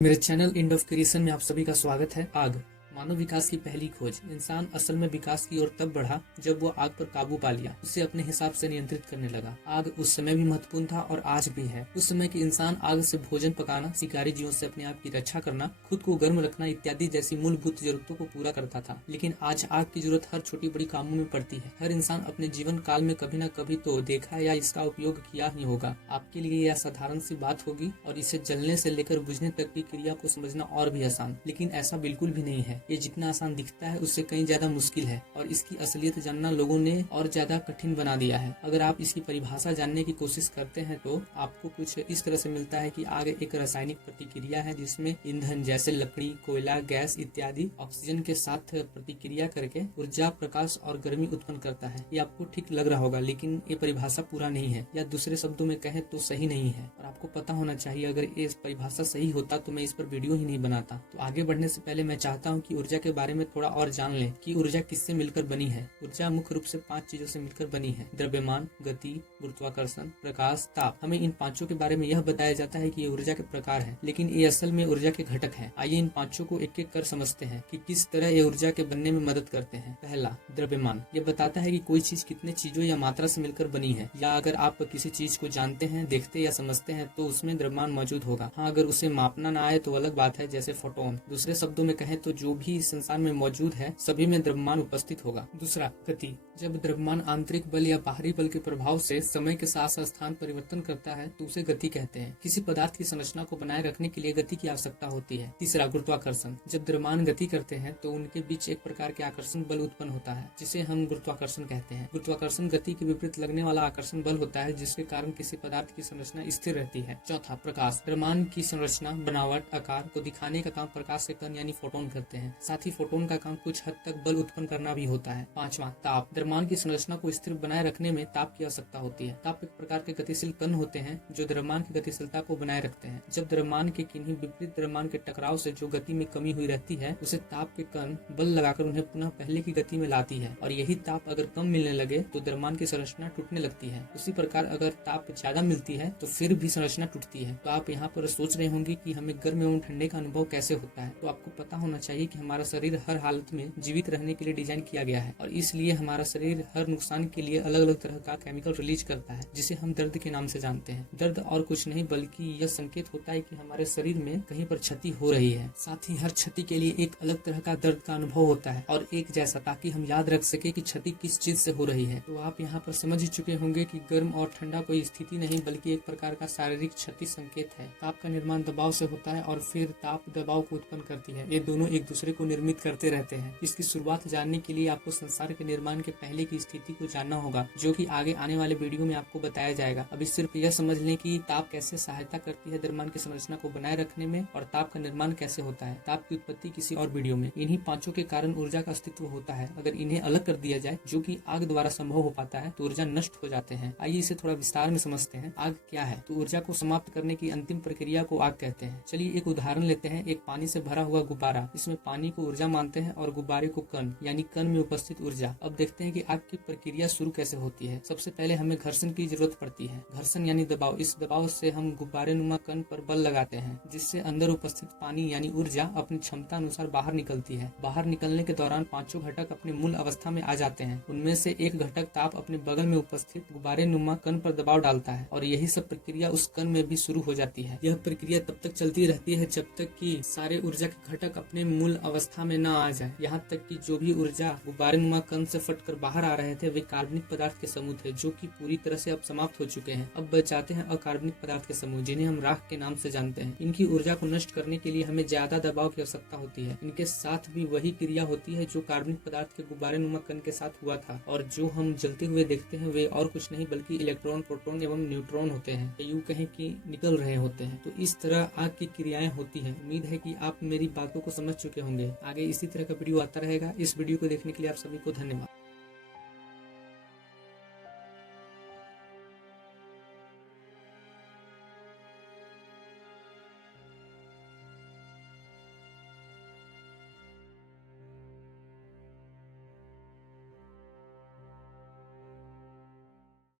मेरे channel end of creation में आप सभी का स्वागत है। आग मानव विकास की पहली खोज। इंसान असल में विकास की ओर तब बढ़ा जब वो आग पर काबू पा लिया, उसे अपने हिसाब से नियंत्रित करने लगा। आग उस समय भी महत्वपूर्ण था और आज भी है। उस समय के इंसान आग से भोजन पकाना, शिकारी जीवों से अपने आप की रक्षा करना, खुद को गर्म रखना इत्यादि जैसी मूलभूत जरूरतों को पूरा करता था। लेकिन आज आग की जरूरत हर छोटी बड़ी कामों में पड़ती है। हर इंसान अपने जीवन काल में कभी न कभी तो देखा या इसका उपयोग किया ही होगा। आपके लिए यह साधारण सी बात होगी और इसे जलने से लेकर बुझने तक की क्रिया को समझना और भी आसान, लेकिन ऐसा बिल्कुल भी नहीं है। ये जितना आसान दिखता है उससे कहीं ज्यादा मुश्किल है और इसकी असलियत जानना लोगों ने और ज्यादा कठिन बना दिया है। अगर आप इसकी परिभाषा जानने की कोशिश करते हैं तो आपको कुछ इस तरह से मिलता है कि आग एक रासायनिक प्रतिक्रिया है जिसमें ईंधन जैसे लकड़ी, कोयला, गैस इत्यादि ऑक्सीजन के साथ प्रतिक्रिया करके ऊर्जा, प्रकाश और गर्मी उत्पन्न करता है। ये आपको ठीक लग रहा होगा, लेकिन ये परिभाषा पूरा नहीं है, या दूसरे शब्दों में कहें तो सही नहीं है। और आपको पता होना चाहिए, अगर ये परिभाषा सही होता तो मैं इस पर वीडियो ही नहीं बनाता। तो आगे बढ़ने से पहले मैं चाहता हूँ कि ऊर्जा के बारे में थोड़ा और जान लें कि ऊर्जा किससे मिलकर बनी है। ऊर्जा मुख्य रूप से 5 चीजों से मिलकर बनी है: द्रव्यमान, गति, गुरुत्वाकर्षण, प्रकाश, ताप। हमें इन पांचों के बारे में यह बताया जाता है कि ये ऊर्जा के प्रकार है, लेकिन ये असल में ऊर्जा के घटक है। आइए इन पांचों को एक एक कर समझते हैं कि किस तरह ये ऊर्जा के बनने में मदद करते हैं। पहला, द्रव्यमान। ये बताता है कि कोई चीज कितने चीजों या मात्रा से मिलकर बनी है, या अगर आप किसी चीज को जानते हैं, देखते या समझते हैं तो उसमें द्रव्यमान मौजूद होगा। हाँ, अगर उसे मापना ना आए तो अलग बात है, जैसे फोटोन। दूसरे शब्दों में कहें तो जो भी इस संसार में मौजूद है सभी में द्रव्यमान उपस्थित होगा। दूसरा, गति। जब द्रव्यमान आंतरिक बल या बाहरी बल के प्रभाव से समय के साथ स्थान परिवर्तन करता है तो उसे गति कहते हैं। किसी पदार्थ की संरचना को बनाए रखने के लिए गति की आवश्यकता होती है। तीसरा, गुरुत्वाकर्षण। जब द्रव्यमान गति करते हैं तो उनके बीच एक प्रकार के आकर्षण बल उत्पन्न होता है, जिसे हम गुरुत्वाकर्षण कहते हैं। गुरुत्वाकर्षण गति के विपरीत लगने वाला आकर्षण बल होता है, जिसके कारण किसी पदार्थ की संरचना स्थिर रहती है। चौथा, प्रकाश। द्रव्यमान की संरचना, बनावट, आकार को दिखाने का काम प्रकाश के कण यानी फोटोन करते हैं। साथ ही फोटोन का काम कुछ हद तक बल उत्पन्न करना भी होता है। पांचवा, ताप। द्रव्यमान की संरचना को स्थिर बनाए रखने में ताप की आवश्यकता होती है। ताप एक प्रकार के गतिशील कण होते हैं जो द्रव्यमान की गतिशीलता को बनाए रखते हैं। जब द्रव्यमान के किन्हीं विपरीत द्रव्यमान के टकराव से जो गति में कमी हुई रहती है, उसे ताप के कण बल लगाकर उन्हें पुनः पहले की गति में लाती है, और यही ताप अगर कम मिलने लगे तो द्रव्यमान की संरचना टूटने लगती है। उसी प्रकार अगर ताप ज्यादा मिलती है तो फिर भी संरचना टूटती है। तो आप यहाँ पर सोच रहे होंगे कि हमें गर्म एवं ठंडे का अनुभव कैसे होता है। तो आपको पता होना चाहिए कि हमारा शरीर हर हालत में जीवित रहने के लिए डिजाइन किया गया है, और इसलिए हमारा शरीर हर नुकसान के लिए अलग अलग तरह का केमिकल रिलीज करता है, जिसे हम दर्द के नाम से जानते हैं। दर्द और कुछ नहीं बल्कि यह संकेत होता है कि हमारे शरीर में कहीं पर क्षति हो रही है। साथ ही हर क्षति के लिए एक अलग तरह का दर्द का अनुभव होता है और एक जैसा, ताकि हम याद रख सके कि क्षति किस चीज से हो रही है। तो आप यहाँ पर समझ ही चुके होंगे कि गर्म और ठंडा कोई स्थिति नहीं बल्कि एक प्रकार का शारीरिक क्षति संकेत है। ताप का निर्माण दबाव से होता है और फिर ताप दबाव को उत्पन्न करती है। ये दोनों एक दूसरे को निर्मित करते रहते हैं। इसकी शुरुआत जानने के लिए आपको संसार के निर्माण के पहले की स्थिति को जानना होगा, जो कि आगे आने वाले वीडियो में आपको बताया जाएगा। अभी सिर्फ यह समझ लें कि ताप कैसे सहायता करती है द्रव्यमान की संरचना को बनाए रखने में, और ताप का निर्माण कैसे होता है। ताप की उत्पत्ति किसी और वीडियो में। इन्हीं पांचों के कारण ऊर्जा का अस्तित्व होता है। अगर इन्हें अलग कर दिया जाए, जो कि आग द्वारा संभव हो पाता है, तो ऊर्जा नष्ट हो जाते हैं। आइए इसे थोड़ा विस्तार में समझते हैं। आग क्या है? तो ऊर्जा को समाप्त करने की अंतिम प्रक्रिया को आग कहते हैं। चलिए एक उदाहरण लेते हैं। एक पानी से भरा हुआ गुब्बारा। इसमें पानी को ऊर्जा मानते हैं और गुब्बारे को कण यानी कण में उपस्थित ऊर्जा। अब देखते हैं कि आग की प्रक्रिया शुरू कैसे होती है। सबसे पहले हमें घर्षण की जरूरत पड़ती है। घर्षण यानी दबाव। इस दबाव से हम गुब्बारे नुमा कण पर बल लगाते हैं, जिससे अंदर उपस्थित पानी यानी ऊर्जा अपनी क्षमता अनुसार बाहर निकलती है। बाहर निकलने के दौरान पांचों घटक अपने मूल अवस्था में आ जाते हैं। उनमें से एक घटक ताप अपने बगल में उपस्थित गुब्बारे नुमा कण पर दबाव डालता है, और यही सब प्रक्रिया उस कण में भी शुरू हो जाती है। यह प्रक्रिया तब तक चलती रहती है जब तक कि सारे ऊर्जा के घटक अपने मूल अवस्था में न आ जाए। यहाँ तक कि जो भी ऊर्जा गुब्बारे नुमा कण से फटकर बाहर आ रहे थे, वे कार्बनिक पदार्थ के समूह थे, जो कि पूरी तरह से अब समाप्त हो चुके हैं। अब बच जाते हैं अकार्बनिक पदार्थ के समूह, जिन्हें हम राख के नाम से जानते हैं। इनकी ऊर्जा को नष्ट करने के लिए हमें ज्यादा दबाव की आवश्यकता होती है। इनके साथ भी वही क्रिया होती है जो कार्बनिक पदार्थ के गुब्बारे नुमा कण के साथ हुआ था, और जो हम जलते हुए देखते हैं वे और कुछ नहीं बल्कि इलेक्ट्रॉन, प्रोटॉन एवं न्यूट्रॉन होते हैं, यूं कहें कि निकल रहे होते हैं। तो इस तरह आग की क्रियाएं होती हैं। उम्मीद है कि आप मेरी बातों को समझ चुके होंगे। आगे इसी तरह का वीडियो आता रहेगा। इस वीडियो को देखने के लिए आप सभी को धन्यवाद।